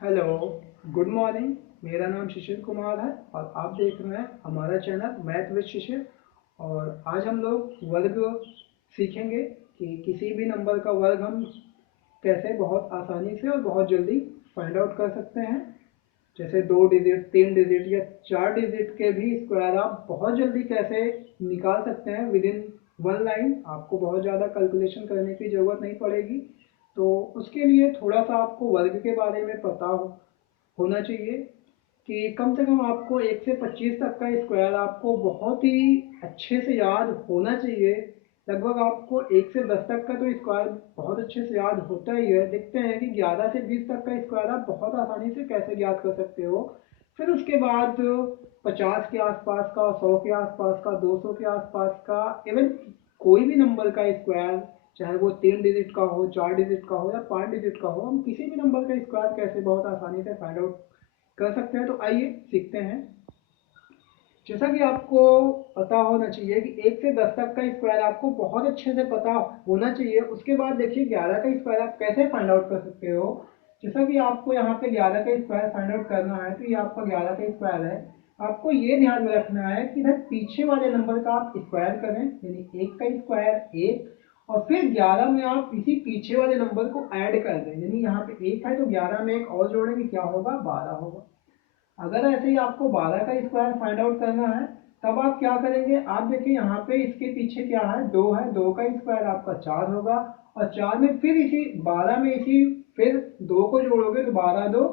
Hello, good morning. मेरा नाम शिशिर कुमार है और आप देख रहे हैं हमारा चैनल मैथ विद शिशिर। और आज हम लोग वर्ग सीखेंगे कि किसी भी नंबर का वर्ग हम कैसे बहुत आसानी से और बहुत जल्दी फाइंड आउट कर सकते हैं। जैसे 2 डिजिट, 3 डिजिट या 4 डिजिट के भी स्क्वायर आप बहुत जल्दी कैसे निकाल सकते हैं विद इन वन लाइन। आपको बहुत ज़्यादा कैलकुलेशन करने की ज़रूरत नहीं पड़ेगी। तो उसके लिए थोड़ा सा आपको वर्ग के बारे में पता होना चाहिए कि कम से कम आपको 1 से 25 तक का स्क्वायर आपको बहुत ही अच्छे से याद होना चाहिए। लगभग आपको 1 से 10 तक का तो स्क्वायर बहुत अच्छे से याद होता ही है। देखते हैं कि 11 से 20 तक का स्क्वायर आप बहुत आसानी से कैसे याद कर सकते हो। फिर उसके बाद 50 के आसपास का, 100 के आसपास का, 200 के आसपास का, इवन कोई भी नंबर का स्क्वायर, चाहे वो 3 डिजिट का हो, 4 डिजिट का हो या 5 डिजिट का हो, हम किसी भी नंबर का स्क्वायर कैसे बहुत आसानी से फाइंड आउट कर सकते हैं। तो आइए सीखते हैं। जैसा कि आपको पता होना चाहिए कि 1 से 10 तक का स्क्वायर आपको बहुत अच्छे से पता होना चाहिए। उसके बाद देखिए 11 का स्क्वायर आप कैसे फाइंड आउट कर सकते हो। जैसा कि आपको यहाँ पे 11 का स्क्वायर फाइंड आउट करना है, तो ये आपका 11 का स्क्वायर है। आपको ये ध्यान में रखना है कि इधर पीछे वाले नंबर का आप स्क्वायर करें, यानी 1 का स्क्वायर 1, और फिर 11 में आप इसी पीछे वाले नंबर को ऐड कर दें। यानी यहाँ पे 1 है तो 11 में एक और जोड़ेंगे, क्या होगा, 12 होगा। अगर ऐसे ही आपको 12 का स्क्वायर फाइंड आउट करना है, तब आप क्या करेंगे, आप देखिए यहाँ पे इसके पीछे क्या है, 2 है, 2 का स्क्वायर आपका 4 होगा, और 4 में फिर इसी 12 में इसी फिर 2 को जोड़ोगे तो 12 2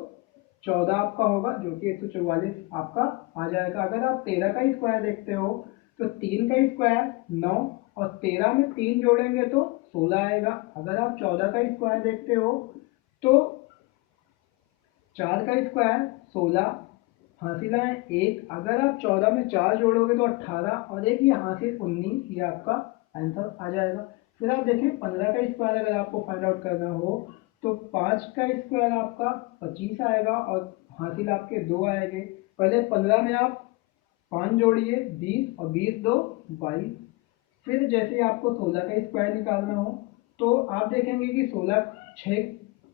14 आपका होगा, जो कि 144 आपका आ जाएगा। अगर आप 13 का स्क्वायर देखते हो तो 3 का स्क्वायर 9, और 13 में 3 जोड़ेंगे तो 16 आएगा। अगर आप 14 का स्क्वायर देखते हो तो 4 का स्क्वायर 16, हासिल है 1। अगर आप 14 में 4 जोड़ोगे तो 18, और एक ये हासिल 19, ये आपका आंसर आ जाएगा। फिर आप देखें 15 का स्क्वायर अगर आपको फाइंड आउट करना हो तो 5 का स्क्वायर आपका 25 आएगा, और हासिल आपके 2 आएंगे। पहले 15 में आप 5 जोड़िए 20, और 20 2 22। फिर जैसे आपको 16 का स्क्वायर निकालना हो तो आप देखेंगे कि 16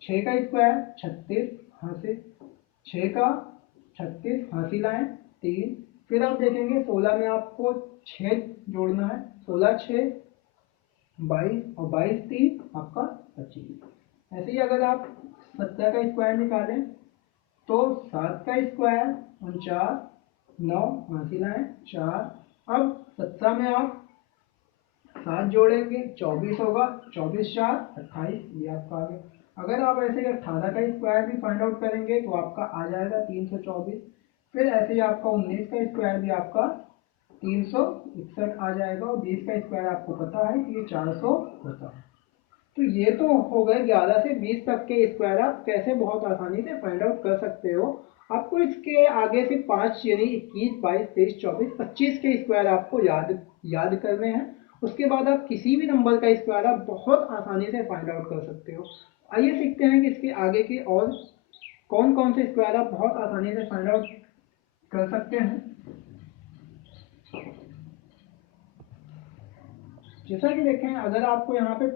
6 का स्क्वायर 36, हासिल 6 का 36, हासिल आए 3। फिर आप देखेंगे 16 में आपको 6 जोड़ना है, 16 6 22, और 22 3 आपका 25। ऐसे ही अगर आप 17 का स्क्वायर निकालें तो 7 का स्क्वायर 49, 9, हासिल आए 4। अब 17 में आप 7 जोड़ेंगे 24 होगा, 24 4 28, ये आपका आ गया। अगर आप ऐसे 18 का स्क्वायर भी फाइंड आउट करेंगे तो आपका आ जाएगा 324। फिर ऐसे ही आपका 19 का स्क्वायर भी आपका 361 आ जाएगा, और 20 का स्क्वायर आपको पता है कि ये 400 होता है। तो ये तो हो गए 11 से 20 तक के स्क्वायर आप कैसे बहुत आसानी से फाइंड आउट कर सकते हो। आपको इसके आगे से 5 यानी 21 22 23 24 25 के स्क्वायर आपको याद याद करने हैं। उसके बाद आप किसी भी नंबर का स्क्वायर आप बहुत आसानी से फाइंड आउट कर सकते हो। आइए सीखते हैं कि इसके आगे के और कौन कौन से स्क्वायर आप बहुत आसानी से फाइंड आउट कर सकते हैं। जैसा कि देखें, अगर आपको यहाँ पे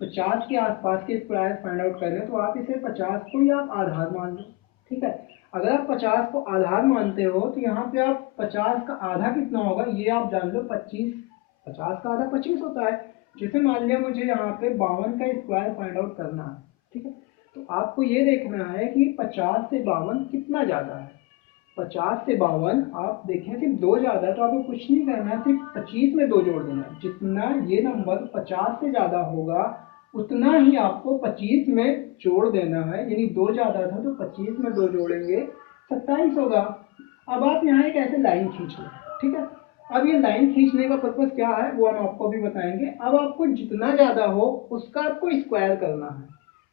50 के आसपास के स्क्वायर फाइंड आउट कर रहे हैं तो आप इसे 50 को ही आप आधार मान लो। ठीक है, अगर आप 50 को आधार मानते हो तो यहाँ पे आप 50 का आधा कितना होगा ये आप जान लो, 25। 50 का आधा 25 होता है। जैसे मान लिया मुझे यहाँ पे 52 का स्क्वायर फाइंड आउट करना है। ठीक है, तो आपको ये देखना है कि 50 से 52 कितना ज़्यादा है। 50 से 52 आप देखें सिर्फ 2 ज़्यादा है तो आपको कुछ नहीं करना है, सिर्फ 25 में 2 जोड़ देना है। जितना ये नंबर 50 से ज़्यादा होगा उतना ही आपको 25 में जोड़ देना है। यानी 2 ज़्यादा था तो 25 में 2 जोड़ेंगे 27 होगा। अब आप यहाँ एक ऐसे लाइन खींच लो। ठीक है, अब ये लाइन खींचने का पर्पज क्या है वो हम आपको भी बताएंगे। अब आपको जितना ज़्यादा हो उसका आपको स्क्वायर करना है।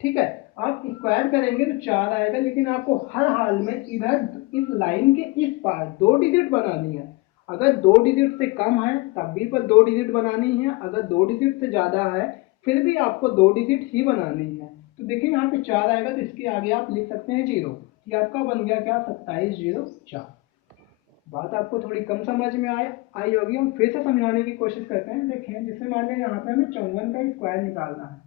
ठीक है, आप स्क्वायर करेंगे तो 4 आएगा, लेकिन आपको हर हाल में इधर इस लाइन के इस पार 2 डिजिट बनानी है। अगर 2 डिजिट से कम है तब भी पर 2 डिजिट बनानी है, अगर 2 डिजिट से ज़्यादा है फिर भी आपको 2 डिजिट ही बनानी है। तो देखिए यहाँ पे 4 आएगा तो इसके आगे आप लिख सकते हैं 0। ये आपका बन गया क्या, 27 0 4। बात आपको थोड़ी कम समझ में आई होगी। हम फिर से समझाने की कोशिश करते हैं। देखें, जैसे मान लें यहाँ पे हमें 54 का स्क्वायर निकालना है।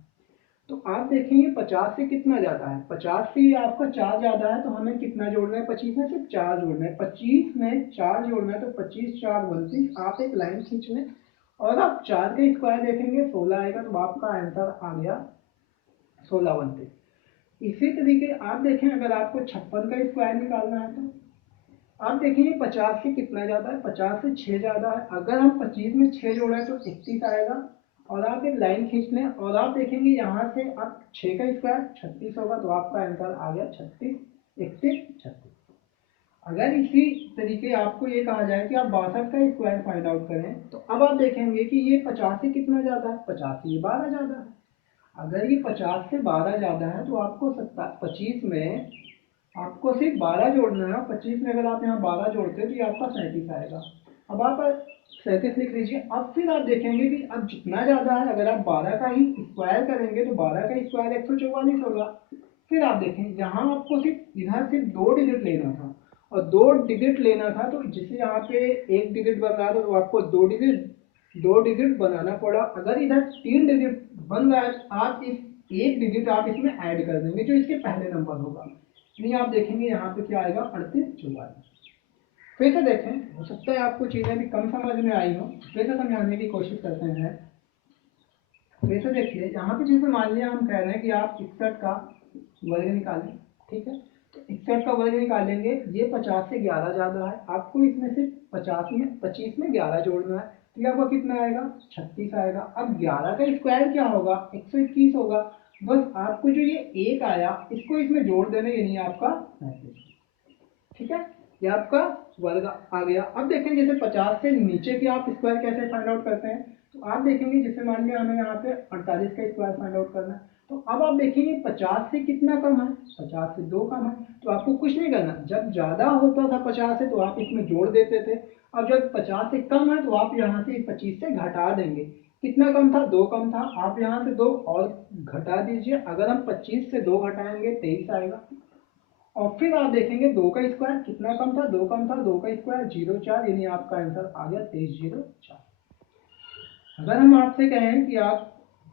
तो आप देखेंगे 50 से कितना ज़्यादा है, 50 से आपका 4 ज़्यादा है, तो हमें कितना जोड़ना है, 25 में सिर्फ 4 जोड़ना है, 25 में 4 जोड़ना है, तो 25 4 29। आप एक लाइन खींच लें और आप 4 का स्क्वायर देखेंगे 16 आएगा, तो आपका आंसर आ गया 16 29। इसी तरीके आप देखें अगर आपको 56 का स्क्वायर निकालना है तो आप देखेंगे 50 से कितना ज़्यादा है, 50 से 6 ज़्यादा है। अगर हम 25 में 6 जोड़ें तो 31 आएगा, और आप एक लाइन खींच लें और आप देखेंगे यहाँ से आप 6 का स्क्वायर 36 होगा, तो आपका आंसर आ गया 36 31 36। अगर इसी तरीके आपको ये कहा जाए कि आप 62 का स्क्वायर फाइंड आउट करें, तो अब आप देखेंगे कि ये 50 से कितना ज़्यादा है, 50 से ये 12 ज़्यादा है। अगर ये 50 से 12 ज़्यादा है तो आपको 25 में आपको सिर्फ 12 जोड़ना है। 25 में अगर आप यहाँ 12 जोड़ते हैं तो ये आपका 37 आएगा। अब आप 37 लिख लीजिए। अब फिर आप देखेंगे कि अब जितना ज़्यादा है, अगर आप 12 का ही स्क्वायर करेंगे तो 12 का स्क्वायर 144 होगा। फिर आप देखें यहाँ आपको सिर्फ इधर सिर्फ 2 डिजिट लेना था, और 2 डिजिट लेना था, तो जिसे यहाँ पे 1 डिजिट बन रहा था तो आपको 2 डिजिट बनाना पड़ा। अगर इधर 3 डिजिट बन रहा है, आप इस 1 डिजिट आप इसमें ऐड कर देंगे जो इसके पहले नंबर होगा। नहीं, आप देखेंगे यहाँ पे क्या आएगा 38 44। फिर से देखें, हो सकता है आपको चीज़ें भी कम समझ में आई हो, फिर से समझाने की कोशिश करते हैं। फिर से देखिए यहाँ पे जैसे मान लिया हम कह रहे हैं कि आप 61 का वर्ग निकालें, ठीक है, तो 61 का वर्ग निकालेंगे। ये 50 से 11 ज़्यादा है, आपको इसमें से 25 में 11 जोड़ना है, तो ये आपको कितना आएगा 36 आएगा। अब 11 का स्क्वायर क्या होगा 121 होगा। बस आपको जो ये 1 आया इसको इसमें जोड़ देना, ये नहीं आपका 37, ठीक है, ये आपका वर्ग आ गया। अब देखें जैसे 50 से नीचे के आप स्क्वायर कैसे फाइंड आउट करते हैं, तो आप देखेंगे जैसे मान लिया हमें यहाँ पे 48 का स्क्वायर फाइंड आउट करना है, तो अब आप देखेंगे 50 से कितना कम है, 50 से 2 कम है, तो आपको कुछ नहीं करना। जब ज़्यादा होता था 50 से तो आप इसमें जोड़ देते थे, अब जब 50 से कम है तो आप यहाँ से 25 से घटा देंगे। कितना कम था 2 कम था, आप यहाँ से 2 और घटा दीजिए। अगर हम 25 से 2 घटाएंगे 23 आएगा। और फिर आप देखेंगे 2 का स्क्वायर कितना कम था 2 कम था, 2 का स्क्वायर 04, यानी आपका आंसर आ गया 2304। अगर हम आपसे कहें कि आप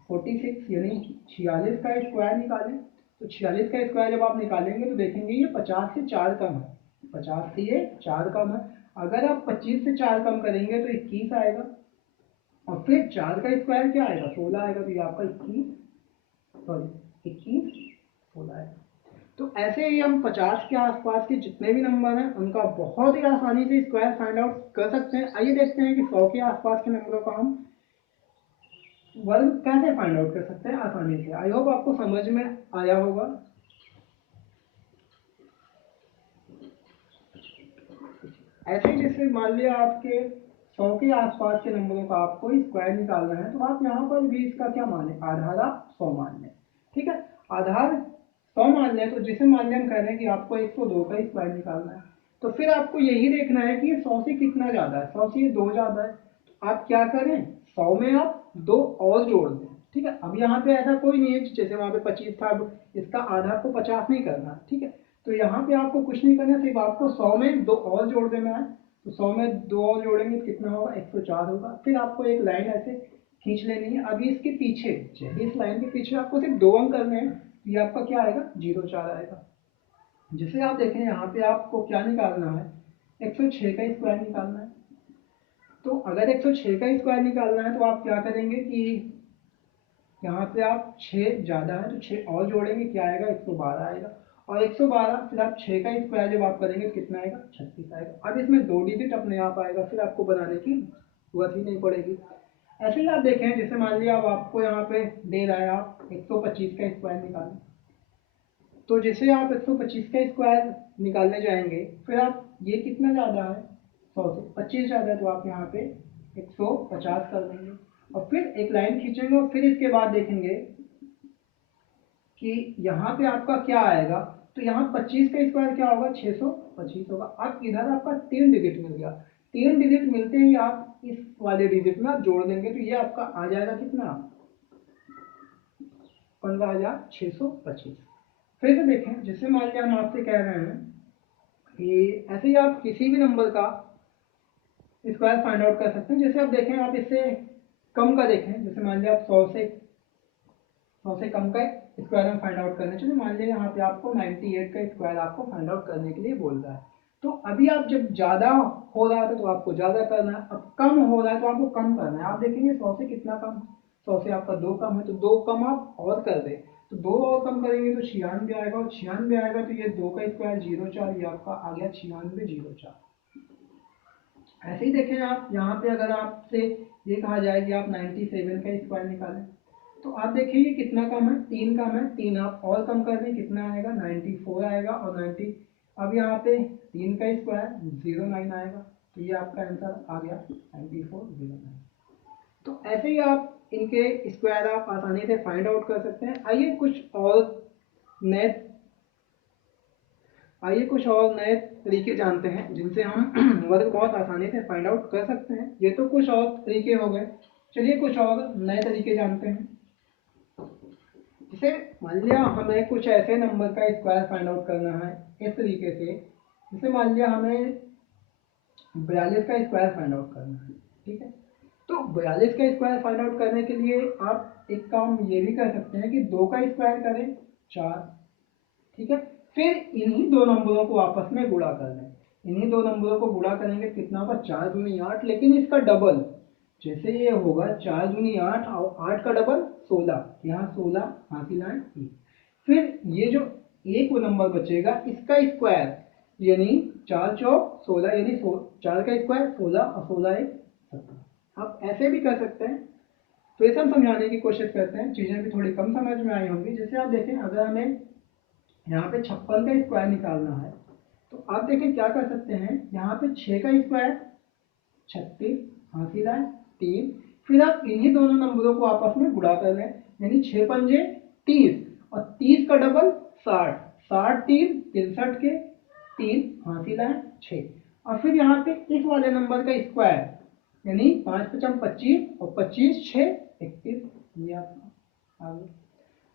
46 यानी 46 का स्क्वायर निकालें, तो 46 का स्क्वायर जब आप निकालेंगे तो देखेंगे ये 50 से 4 कम है, 50 से ये 4 कम है। अगर आप 25 से 4 कम करेंगे तो 21 आएगा, और फिर 4 का स्क्वायर क्या आएगा 16 आएगा, तो ये आपका 21 16 आएगा। तो ऐसे ही हम 50 के आसपास के जितने भी नंबर हैं उनका बहुत ही आसानी से स्क्वायर फाइंड आउट कर सकते हैं। आइए देखते हैं कि 100 के आसपास के नंबरों का हम वर्ग कैसे फाइंड आउट कर सकते हैं आसानी से। आई होप आपको समझ में आया होगा। ऐसे ही जैसे मान लिया आपके 100 के आसपास के नंबरों का आपको स्क्वायर निकालना है, तो आप यहाँ पर भी इसका क्या मान लें, आधार आप 100 मान लें, ठीक है, आधार 100 मान लें। तो जिसे मान लें हम कह रहे हैं कि आपको 102 का स्क्वायर निकालना है, तो फिर आपको यही देखना है कि 100 से कितना ज़्यादा है, 100 से ये 2 ज़्यादा है, तो आप क्या करें 100 में आप 2 और जोड़ दें, ठीक है। अब यहाँ पे ऐसा कोई नहीं है जैसे वहाँ पे 25 था, अब इसका आधा को 50 नहीं करना, ठीक है, तो यहाँ पे आपको कुछ नहीं करना, सिर्फ आपको 100 में 2 और जोड़ देना है। तो 100 में 2 और जोड़ेंगे तो कितना होगा 104 होगा। फिर आपको एक लाइन ऐसे खींच लेनी है। अभी इसके पीछे इस लाइन के पीछे आपको सिर्फ 2 अंक करने हैं, ये आपका क्या आएगा 04 आएगा। जिसे आप देखें यहाँ पे आपको क्या निकालना है 106 का स्क्वायर निकालना है। तो अगर 106 का स्क्वायर निकालना है तो आप क्या करेंगे कि यहाँ पे आप 6 ज़्यादा है तो 6 और जोड़ेंगे, क्या आएगा 112 आएगा। और 112 फिर आप 6 का स्क्वायर जब आप करेंगे कितना आएगा 36 आएगा। अब इसमें 2 डिजिट अपने आप आएगा, फिर आपको बनाने की जरूरत ही नहीं पड़ेगी। ऐसे ही आप देखें जैसे मान लिया अब आपको यहाँ पे दे रहा है आप 125 का स्क्वायर निकालें, तो जैसे आप 125 का स्क्वायर निकालने जाएंगे, फिर आप ये कितना ज़्यादा है 100 से 25 ज़्यादा है, तो आप यहाँ पे 150 कर देंगे और फिर एक लाइन खींचेंगे। और फिर इसके बाद देखेंगे कि यहाँ पे आपका क्या आएगा, तो यहाँ 25 का स्क्वायर क्या होगा 625 होगा। अब इधर आपका 3 डिजिट मिल गया, 3 डिजिट मिलते ही आप इस वाले डिजिट में आप जोड़ देंगे, तो ये आपका आ जाएगा कितना 15,625। फिर से देखें जैसे मान लिया हम आपसे कह रहे हैं कि ऐसे ही आप किसी भी नंबर का स्क्वायर फाइंड आउट कर सकते हैं। जैसे आप देखें आप इससे कम का देखें, जैसे मान लिया आप 100 से 100 से कम का स्क्वायर हम फाइंड आउट करना चाहिए। मान लिया यहाँ पे आपको 98 का स्क्वायर आपको फाइंड आउट करने के लिए बोल रहा है। तो अभी आप जब ज़्यादा हो रहा था तो आपको ज़्यादा करना है, अब कम हो रहा है तो आपको कम करना है। आप देखेंगे 100 से कितना कम, 100 से आपका 2 कम है तो 2 कम आप और कर दें, तो 2 और कम करेंगे तो 96 आएगा, और 96 आएगा तो ये 2 का स्क्वायर 04, ये आपका आ गया 9604। ऐसे ही देखें आप यहाँ पे अगर आपसे ये कहा जाए कि आप 97 का स्क्वायर निकालें, तो आप देखिए ये कितना कम है, 3 कम है, 3 आप और कम कर दें, कितना आएगा 94 आएगा, और 90 अब यहाँ पे 3 का स्क्वायर 09 आएगा, तो ये आपका आंसर आ गया 9409। तो ऐसे ही आप इनके स्क्वायर आप आसानी से फाइंड आउट कर सकते हैं। आइए कुछ और नए तरीके जानते हैं जिनसे हम वर्ग बहुत आसानी से फाइंड आउट कर सकते हैं। ये तो कुछ और तरीके हो गए, चलिए कुछ और नए तरीके जानते हैं। जैसे मान लिया हमें कुछ ऐसे नंबर का स्क्वायर फाइंड आउट करना है इस तरीके से, जैसे मान लिया हमें 42 का स्क्वायर फाइंड आउट करना है, ठीक है। तो 42 का स्क्वायर फाइंड आउट करने के लिए आप एक काम ये भी कर सकते हैं कि 2 का स्क्वायर करें 4, ठीक है। फिर इन्हीं दो नंबरों को आपस में गुणा कर लें, इन्हीं दो नंबरों को गुणा करेंगे कितना होगा 4 दूनी 8, लेकिन इसका डबल, जैसे ये होगा 4 दूनी 8 और 8 का डबल 16, यहाँ 16 हासिल आए। फिर ये जो एक नंबर बचेगा इसका स्क्वायर, यानी 4 चौक 16, यानी 4 का स्क्वायर 16 और 16 एक 17। आप ऐसे भी कर सकते हैं। फिर से हम समझाने की कोशिश करते हैं, चीज़ें भी थोड़ी कम समझ में आई होंगी। जैसे आप देखें अगर हमें यहाँ पे 56 का स्क्वायर निकालना है, तो आप देखें क्या कर सकते हैं, यहाँ पे 6 का स्क्वायर 36 हासिल आए 3, फिर आप इन्हीं दोनों नंबरों को आपस में गुणा कर लें, यानी 6 पंजे 30 और 30 का डबल 60, 60 3 63 के 3 हासिल आए 6, और फिर यहाँ पे इस वाले नंबर का स्क्वायर, यानी 5 5 25 और 25 6 31, ये आपका आ गया।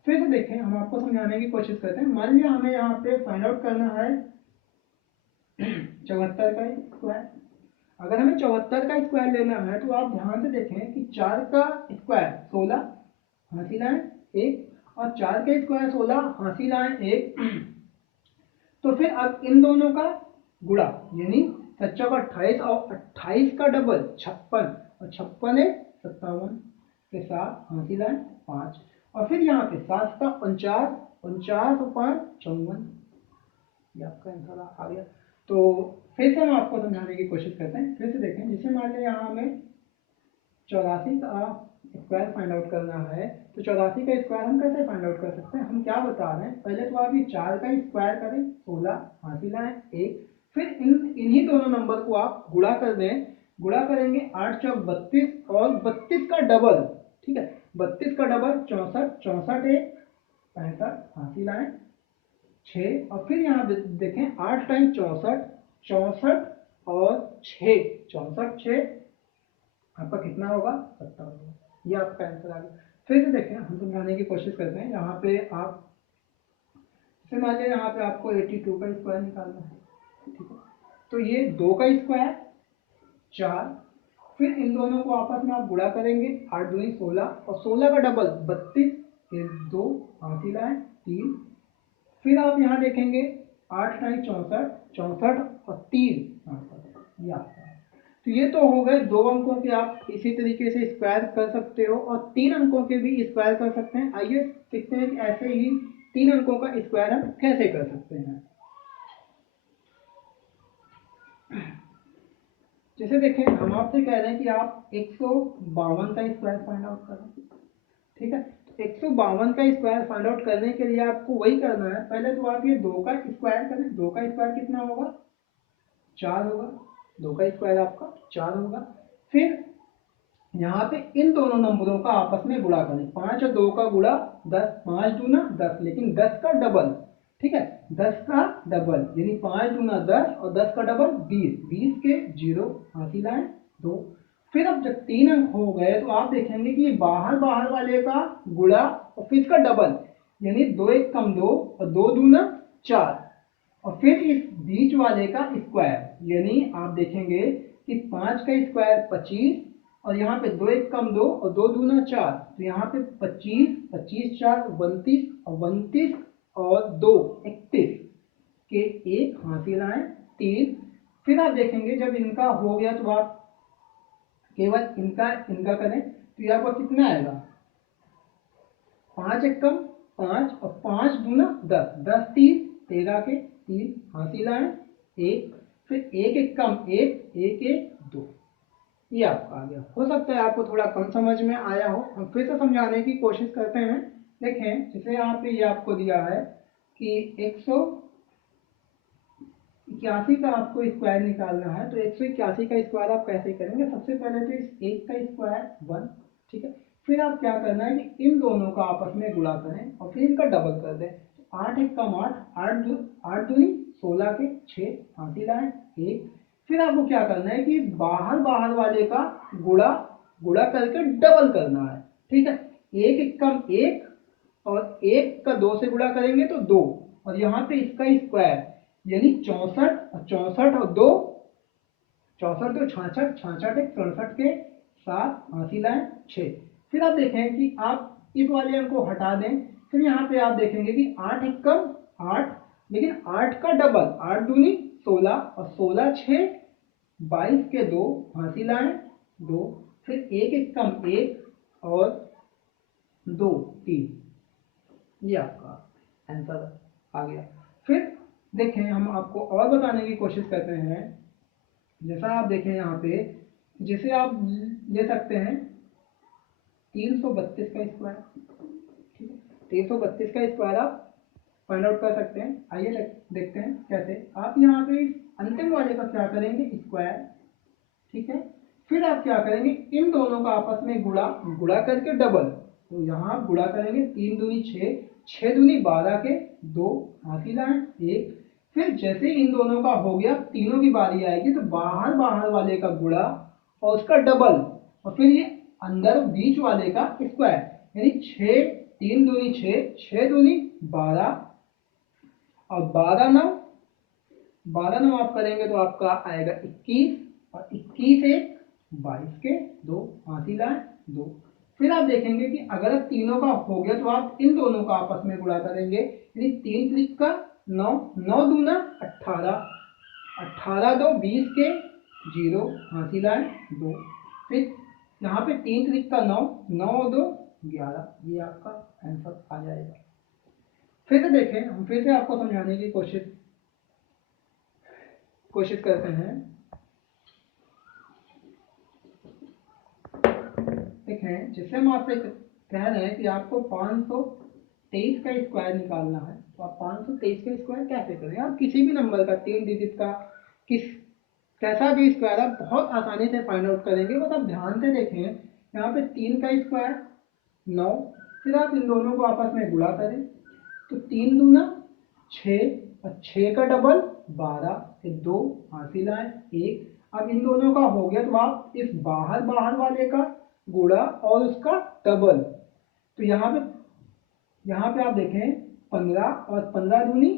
फिर से देखें, हम आपको समझाने की कोशिश करते हैं। मान लिया हमें यहाँ पे फाइंड आउट करना है 74 का स्क्वायर। अगर हमें 74 का स्क्वायर लेना है तो आप ध्यान से देखें कि 4 का स्क्वायर 16 हासिल आए 1, और 4 का स्क्वायर 16 हासिल आए 1। तो फिर अब इन दोनों का गुणा, यानी 7 का 28 और 28 का डबल 56, और 56 है 57 के साथ हासिल आए 5, और फिर यहाँ पे 7 का 49, 49 और 5 54, ये आपका आंसर आ गया। तो फिर से हम आपको समझाने की कोशिश करते हैं। फिर से देखें, जैसे मान लें यहाँ हमें 84 का स्क्वायर फाइंड आउट करना है, तो 84 का स्क्वायर हम कैसे फाइंड आउट कर सकते हैं, हम क्या बता रहे हैं, पहले तो आप ये 4 का स्क्वायर करें 16 हासिल आए 1, फिर इन्हीं दोनों नंबर को आप गुणा कर दें, गुणा करेंगे 8 चौक 32 और 32 का डबल, ठीक है, 32 का डबल 64, 64 1 65 हासिल आए 6, और फिर यहाँ देखें 8 टाइम 64, 64 और 6 64 6 आपका कितना होगा 70 होगा, ये आपका आंसर आ गया। फिर से देखें, हम समझाने की कोशिश करते हैं। यहाँ पे आप जैसे मान लीजिए यहाँ पे आपको 82 का स्क्वायर निकालना है, ठीक है। तो ये 2 का स्क्वायर 4, फिर इन दोनों को आपस में आप गुणा करेंगे 8 दूनी 16 और 16 का डबल 32 2 हासिल आए 3, फिर आप यहाँ देखेंगे 8 टाइम 64, 64 और 3 ये आपका है। तो ये तो हो गए 2 अंकों के, आप इसी तरीके से स्क्वायर कर सकते हो, और 3 अंकों के भी स्क्वायर कर सकते हैं। आइए सीखते हैं कि ऐसे ही 3 अंकों का स्क्वायर हम कैसे कर सकते हैं। जैसे देखें, हम आपसे कह रहे हैं कि आप 152 का स्क्वायर फाइंड आउट करें, ठीक है। 152 का स्क्वायर फाइंड आउट करने के लिए आपको वही करना है, पहले तो आप ये 2 का स्क्वायर करें, 2 का स्क्वायर कितना होगा 4 होगा, 2 का स्क्वायर आपका 4 होगा। फिर यहाँ पे इन दोनों नंबरों का आपस में गुणा करें, 5 और 2 का गुणा 10, 5 दूना 10, लेकिन 10 का डबल, ठीक है, 10 का डबल यानी 5 दूना 10 और 10 का डबल 20, 20 के 0 हासिल आए 2। फिर अब जब 3 अंक हो गए तो आप देखेंगे कि बाहर बाहर वाले का गुणा और फिर इसका डबल, यानी 2 1 कम 2 और 2 दूना 4, और फिर इस बीच वाले का स्क्वायर, यानी आप देखेंगे कि 5 का स्क्वायर 25 और यहाँ पे 2 एक कम 2 और 2 दूना 4, तो यहाँ पे 25, 25 4 29 और 29 और 2 31 के एक हासिल आए 3। फिर आप देखेंगे जब इनका हो गया तो आप केवल इनका इनका करें तो ये आपको कितना आएगा, 5 एक कम 5 और 5 दूना 10, 10 3 13 के 3 हासिल आए 1। फिर 1 एक कम 1 1 1 2, ये आपका आ गया। हो सकता है आपको थोड़ा कम समझ में आया हो, हम फिर से समझाने की कोशिश करते हैं। देखें जैसे यहाँ पे ये आपको दिया है कि 181 का आपको स्क्वायर निकालना है, तो 181 का स्क्वायर आप कैसे करेंगे, सबसे पहले तो इस एक का स्क्वायर 1, ठीक है। फिर आप क्या करना है कि इन दोनों का आपस में गुणा करें और फिर इनका डबल कर दें। 8 एक कम 8, 8 दूनी 16 के 6 हासिल आए 1। फिर आपको क्या करना है कि बाहर बाहर वाले का गुणा गुणा करके डबल करना है, ठीक है। 1 एक कम 1 और 1 का 2 से गुणा करेंगे तो 2, और यहाँ पे इसका स्क्वायर यानी 64 और 64 और 2 64 तो 66, 66 एक 67 के 7 हासिल आए 6। फिर आप देखें कि आप इस वाले अंक को हटा दें, फिर यहाँ पे आप देखेंगे कि 8 एक कम 8, लेकिन 8 का डबल 8 दूनी 16 और 16 6 22 के 2 हासिल आए 2। फिर 1 एक कम 1 और 2 3, ये आपका आंसर आ गया। फिर देखें हम आपको और बताने की कोशिश करते हैं। जैसा आप देखें यहाँ पे, जैसे आप ले सकते हैं 332 का स्क्वायर, ठीक है। 332 का स्क्वायर आप फाइंड आउट कर सकते हैं। आइए देखते हैं कैसे। आप यहाँ पे अंतिम वाले का क्या करेंगे, स्क्वायर, ठीक है। फिर आप क्या करेंगे, इन दोनों का आपस में गुणा गुणा करके डबल, तो यहाँ आप गुणा करेंगे 3 दूनी 6, 6 दूनी 12 के 2 हासिल आए 1। फिर जैसे इन दोनों का हो गया, तीनों की बारी आएगी तो बाहर बाहर वाले का गुणा और उसका डबल, और फिर ये अंदर बीच वाले का स्क्वायर, यानी 6 3 दूनी 6, 6 दूनी 12 और 12 9 आप करेंगे तो आपका आएगा 21, और 21 एक 22 के 2 हासिल आए 2। फिर आप देखेंगे कि अगर तीनों का हो गया तो आप इन दोनों का आपस में गुणा करेंगे, यानी 3 त्रिक का 9, 9 दूना 18, 18 2 20 के 0 हासिल आए 2। फिर यहाँ पे 3 त्रिक का 9, 9 2 11, ये आपका आंसर आ जाएगा। फिर से देखें, हम फिर से आपको समझाने की कोशिश करते हैं। देखें जैसे हम आपसे कह रहे हैं कि आपको 523 का स्क्वायर निकालना है, तो आप 523 का स्क्वायर कैसे करें, आप किसी भी नंबर का 3 डिजिट का कैसा भी स्क्वायर आप बहुत आसानी से फाइंड आउट करेंगे। बस आप ध्यान से देखें, यहाँ पे 3 का स्क्वायर 9, फिर आप इन दोनों को आपस में गुणा करें तो 3 दूना 6 और 6 का डबल 12 से 2 हासिल आए 1। अब इन दोनों का हो गया तो आप इस बाहर बाहर वाले का गुणा और उसका डबल, तो यहाँ पे आप देखें 15 और 15 दूनी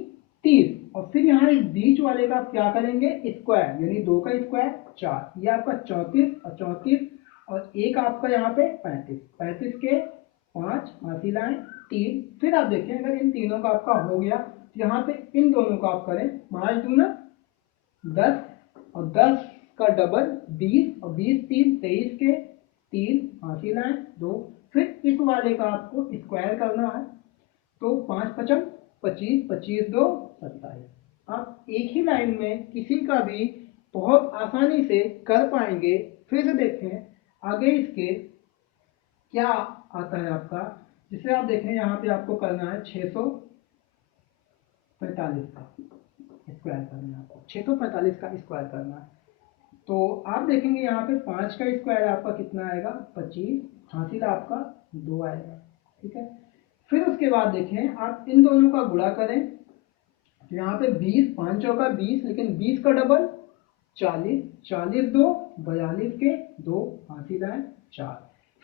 30, और फिर यहाँ इस बीच वाले का क्या करेंगे, स्क्वायर, यानी 2 का स्क्वायर 4, ये आपका 34 और 34 और एक आपका यहाँ पे 35, 35 के 5 हासिल आए 3। फिर आप देखें अगर इन तीनों का आपका हो गया तो यहाँ पे इन दोनों का आप करें 5 दूना 10 और 10 का डबल 20 और 20 3 23 के 3 हासिल आए 2। फिर इस वाले का आपको स्क्वायर करना है, तो 5 5 25, 25 2 27। आप एक ही लाइन में किसी का भी बहुत आसानी से कर पाएंगे। फिर से देखें आगे इसके क्या आता है आपका, जिसे आप देखें यहाँ पे आपको करना है 645 का स्क्वायर करना है, आपको 645 का स्क्वायर करना है। तो आप देखेंगे यहाँ पे 5 का स्क्वायर आपका कितना आएगा, 25 हासिल आपका 2 आएगा, ठीक है। फिर उसके बाद देखें आप इन दोनों का गुणा करें तो यहाँ पे 20, 5 चौका 20, लेकिन 20 का डबल 40, 40 2 42 के 2 हासिल आए 4।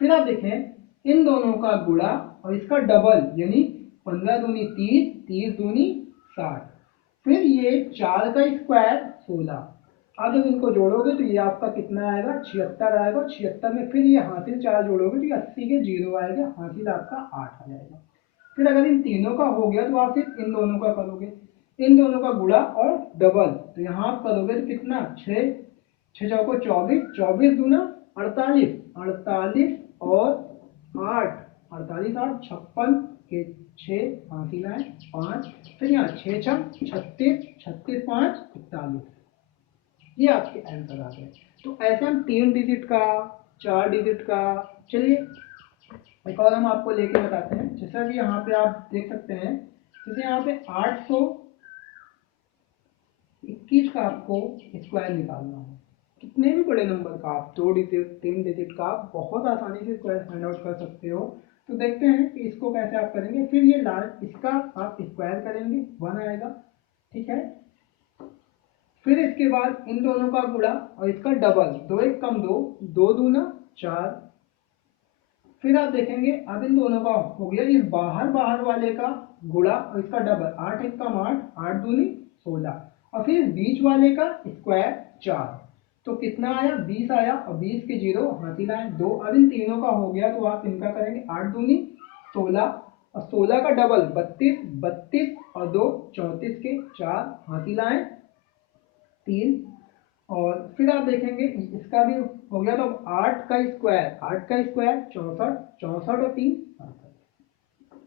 फिर आप देखें इन दोनों का गुणा और इसका डबल, यानी 15 दूनी 30, 30 दूनी 60। फिर ये 4 का स्क्वायर 16। अब जब इनको जोड़ोगे तो ये आपका कितना आएगा, 76 आएगा। 76 में फिर ये हासिल 4 जोड़ोगे तो ये 80 के 0 आएगा, हासिल आपका 8 आ जाएगा। फिर अगर इन तीनों का हो गया तो आप सिर्फ इन दोनों का करोगे, इन दोनों का गुणा और डबल। तो यहाँ आप करोगे तो कितना, 6 6 चौको 24, 24 दूना 48, 48 और 8, 48 8 56 के 6 हासिल आए 5, फिर यहाँ 6 6 36, 36 5 41, ये आपके आंसर आ गए। तो ऐसे हम 3 डिजिट का, 4 डिजिट का, चलिए एक और हम आपको लेके बताते हैं। जैसा कि यहाँ पे आप देख सकते हैं, जैसे यहाँ पे 821 का आपको स्क्वायर निकालना है। कितने भी बड़े नंबर का आप 2 डिजिट 3 डिजिट का आप बहुत आसानी से स्क्वायर फाइंड आउट कर सकते हो। तो देखते हैं कि इसको कैसे आप करेंगे। फिर ये लास्ट इसका आप स्क्वायर करेंगे, 1 आएगा, ठीक है। फिर इसके बाद इन दोनों का गुणा और इसका डबल, 2 1 कम 2, 2 दूना 4। फिर आप देखेंगे अब इन दोनों का हो गया इस बाहर वाले का गुणा और इसका डबल, 8 1 कम 8, 8 दूनी 16, और फिर बीच वाले का स्क्वायर 4। तो कितना आया, 20 आया, और 20 के 0 हासिल आए 2। अब इन तीनों का हो गया तो आप इनका करेंगे, 8 दूनी 16, और 16 का डबल 32, 32 और 2 34 के 4 हासिल आए 3। और फिर आप देखेंगे इसका भी हो गया, तो 8 का स्क्वायर 64, 64 और 3 68।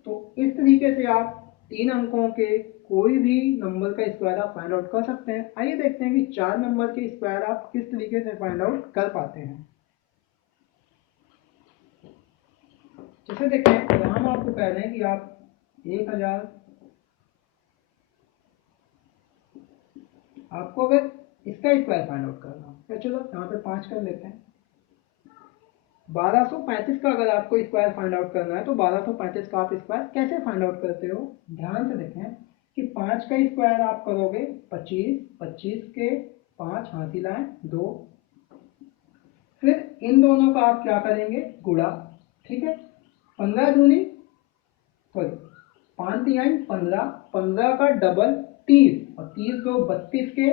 तो इस तरीके से आप 3 अंकों के कोई भी नंबर का स्क्वायर आप फाइंड आउट कर सकते हैं। आइए देखते हैं कि 4 नंबर के स्क्वायर आप किस तरीके से फाइंड आउट कर पाते हैं। जैसे देखते हैं, अगर हम आपको कह रहे हैं कि आप 1000, आपको अगर इसका स्क्वायर फाइंड आउट करना है, चलो यहाँ पे 5 कर लेते हैं। 1235 का अगर आपको स्क्वायर फाइंड आउट करना है तो 1235 का आप स्क्वायर कैसे फाइंड आउट करते हो, ध्यान से देखें कि 5 का स्क्वायर आप करोगे 25, 25 के 5 हासिल आए 2। फिर इन दोनों का आप क्या करेंगे, गुणा, ठीक है। 15 दूनी सॉरी 5 तिहाई 15, 15 का डबल 30, और 30 2 32 के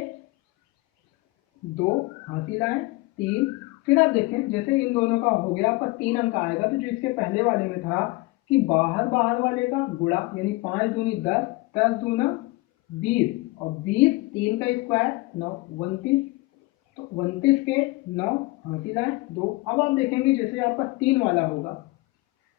2 हासिल आए 3। फिर आप देखें जैसे इन दोनों का हो गया आपका 3 अंक आएगा, तो जो इसके पहले वाले में था कि बाहर वाले का गुणा, यानी 5 दूनी 10, 10 दूना 20, और 20 3 का स्क्वायर 9 29, तो 29 के 9 हासिल आए 2। अब आप देखेंगे जैसे आपका 3 वाला होगा,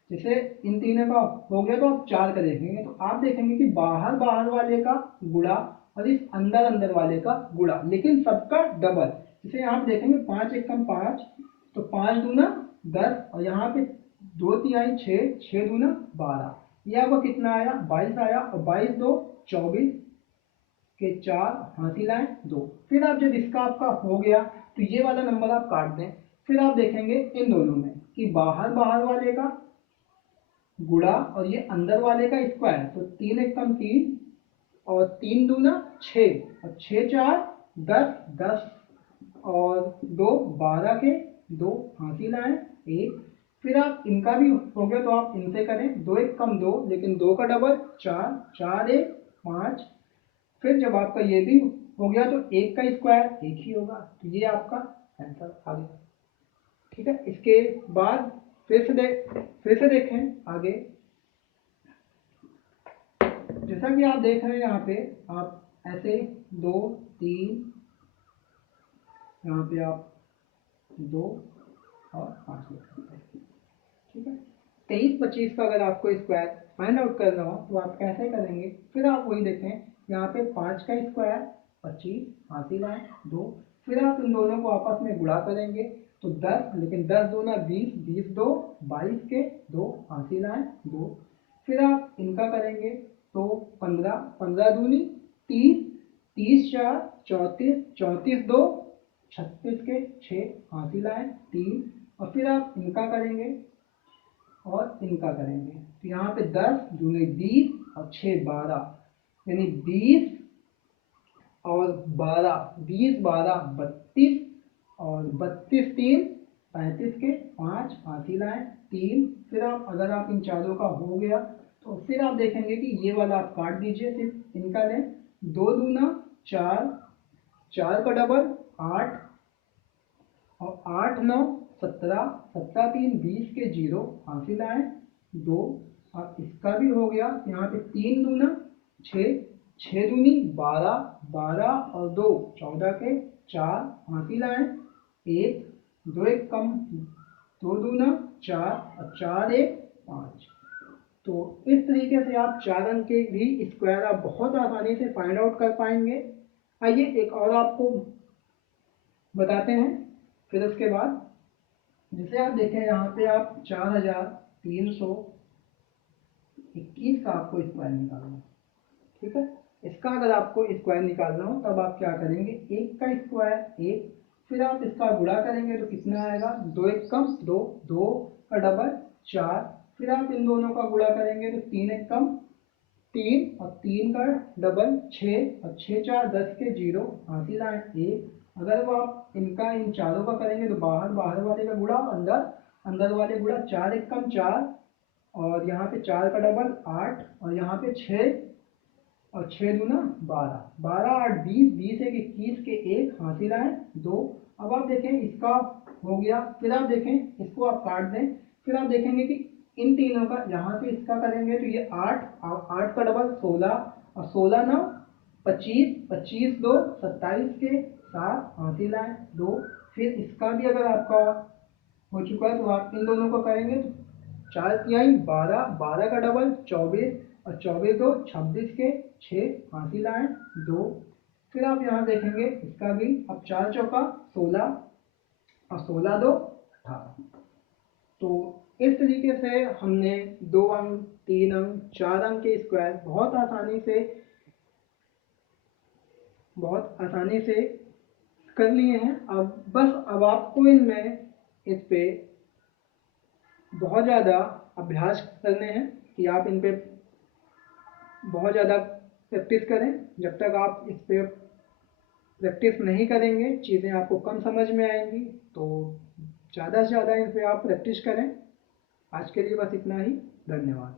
जैसे इन तीनों का हो गया तो आप 4 का देखेंगे, तो आप देखेंगे कि बाहर वाले का गुणा और इस अंदर वाले का गुणा, लेकिन सबका डबल। जैसे यहाँ पे देखेंगे 5 1 कम 5, तो 5 दूना 10, और यहाँ पे 2 तिहाई 6, 6 दूना 12, ये आपका कितना आया, 22 आया, और 22 2 24 के 4 हासिल आए 2। फिर आप जब इसका आपका हो गया तो ये वाला नंबर आप काट दें। फिर आप देखेंगे इन दोनों में कि बाहर वाले का गुणा और ये अंदर वाले का स्क्वायर, तो 3 1 कम 3, और 3 दूना 6, और 6 4 10, 10 और 2 12 के 2 हासिल आए 1। फिर आप इनका भी हो गया तो आप इनसे करें, 2 1 कम 2, लेकिन 2 का डबल 4, 4 1 5। फिर जब आपका ये भी हो गया तो 1 का स्क्वायर 1 ही होगा, तो ये आपका आंसर आ गया, ठीक है। इसके बाद फिर से देखें आगे। जैसा कि आप देख रहे हैं यहाँ पे आप ऐसे 2 3, यहाँ पे आप 2 और 5 लिख सकते हैं, ठीक है। 23 25 का अगर आपको स्क्वायर फाइंड आउट करना हो तो आप कैसे करेंगे, फिर आप वही देखें, यहाँ पे 5 का स्क्वायर 25 हासिल आए 2। फिर आप इन दोनों को आपस में गुणा करेंगे तो 10, लेकिन 10 दूना 20, 20 2 22 के 2 हासिल आए 2। फिर आप इनका करेंगे तो 15, 15 दूनी 30, 30 4 34, 34 2 36 के 6 हासिल आए 3। और फिर आप इनका करेंगे और इनका करेंगे, तो यहाँ पे 10 दूनी 20 और 6 12, यानी 20 और 12, 20 12 32, और 32 3 35 के 5 हासिल आए 3। फिर आप अगर आप इन चारों का हो गया तो फिर आप देखेंगे कि ये वाला आप काट दीजिए, सिर्फ इनका लें, 2 दूना 4, 4 का डबल 8 और 8 9 17, 17 3 20 के 0 हासिल आए 2। अब इसका भी हो गया, यहाँ पे 3 दूना 6, 6 दूनी 12, 12 और 2 14 के 4 हासिल आए 1, 2 1 कम 2 दूना 4 और 4 1 5। तो इस तरीके से आप 4 अंक के भी स्क्वायर आप बहुत आसानी से फाइंड आउट कर पाएंगे। आइए एक और आपको बताते हैं फिर उसके बाद। जैसे आप देखें यहाँ पे आप 4321 का आपको स्क्वायर निकालना है, ठीक है। इसका अगर आपको स्क्वायर निकालना हो तब आप क्या करेंगे, 1 का स्क्वायर 1, फिर आप इसका गुणा करेंगे तो कितना आएगा, 2 1 कम 2, 2 का डबल 4, फिर आप इन दोनों का गुणा करेंगे तो 3 1 कम 3 और 3 का डबल 6 और 6 4 10 के 0 हासिल आए 1। अगर वो आप इनका इन चारों का करेंगे तो बाहर बाहर वाले का गुणा अंदर अंदर वाले गुणा 4 1 कम 4 और यहाँ पे 4 का डबल 8 और यहाँ पे 6 और 6 दूना 12, 12 8 20, 20 1 21 के 1 हासिल आए 2। अब आप देखें इसका हो गया, फिर आप देखें इसको आप काट दें, फिर आप देखेंगे कि इन तीनों का यहाँ पे इसका करेंगे तो ये 8 और 8 का डबल 16 और 16 9 25, 25 2 27 के 7 हासिल आए 2। फिर इसका भी अगर आपका हो चुका है तो आप इन दोनों को करेंगे तो 4 तिहाई 12, 12 का डबल 24 और 24 2 26 के 6 हासिल आए 2। फिर आप यहाँ देखेंगे इसका भी, अब 4 चौका 16 और 16 2 18। तो इस तरीके से हमने 2 अंक 3 अंक 4 अंक के स्क्वायर बहुत आसानी से कर लिए हैं। अब आपको इनमें इस पे बहुत ज़्यादा अभ्यास करने हैं कि आप इन पे बहुत ज़्यादा प्रैक्टिस करें। जब तक आप इस पे प्रैक्टिस नहीं करेंगे चीज़ें आपको कम समझ में आएंगी, तो ज़्यादा से ज़्यादा इन पे आप प्रैक्टिस करें। आज के लिए बस इतना ही, धन्यवाद।